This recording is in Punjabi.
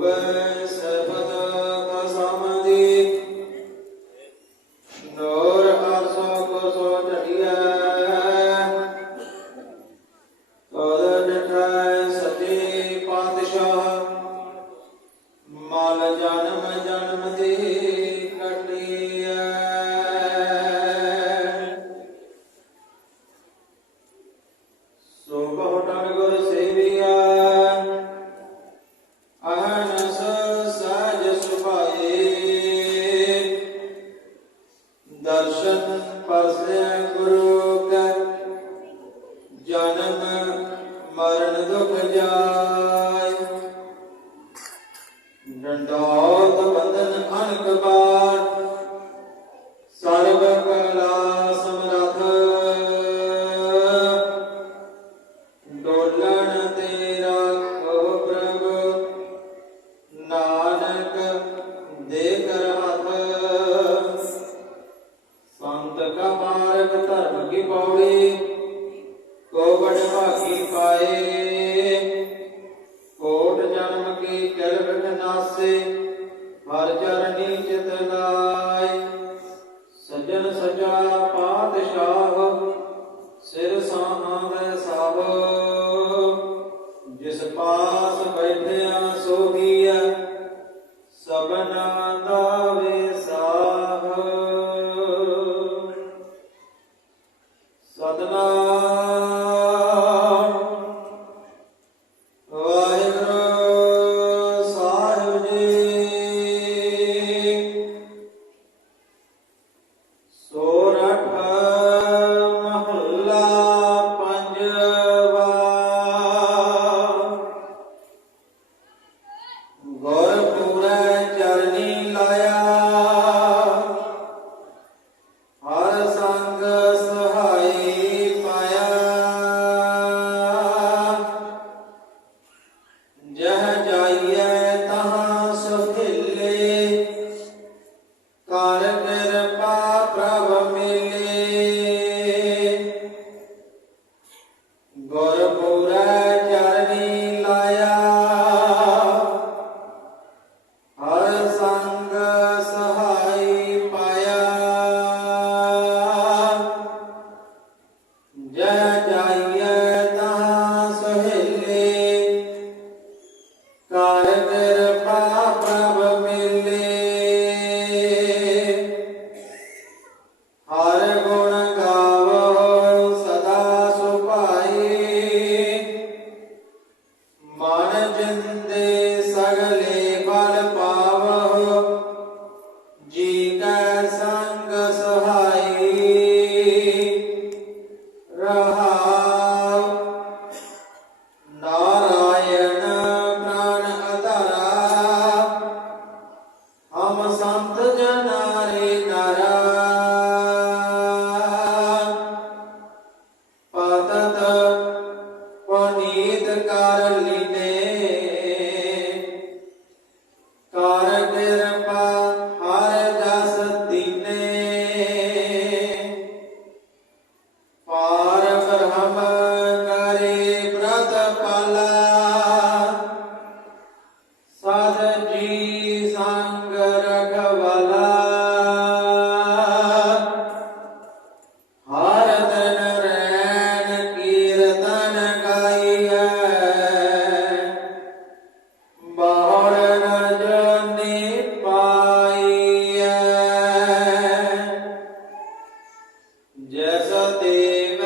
उपसर्वदा ਪਰਸੇ ਗੁਰੂ ਕੈ ਜਨਮ ਮਰਨ ਦੁਖ ਜਾਏ। ਡੰਡੋਤ ਬੰਧਨ ਅਨਕ ਬਾਰ ਸਰਬ ਕਲਾ ਸਮਰਥ ਡੋਲਣ ਸੰਤ ਕਾ ਮਾਰਗ ਧਰਮ ਕੀ ਪੌੜੀ ਕੋ ਬੜ ਭਾਗੀ ਪਾਏ। ਕੋਟ ਜਨਮ ਕੀ ਕਲ ਬਿਠ ਨਾਸੇ, ਹਰ ਚਰਨੀ ਚਿਤ ਲਾਏ। ਸੱਜਣ ਸਜਾ ਪਾਤਸ਼ਾਹ, ਸਿਰ ਸਾਹਾਂ ਸਾਹੋ ਜਿਸ ਪਾਸ ਬੈਠਿਆ ਸੋਹੀਐ ਸਬਨਾ ਦਾ جهنم ਜੈਸਾ ਤੇ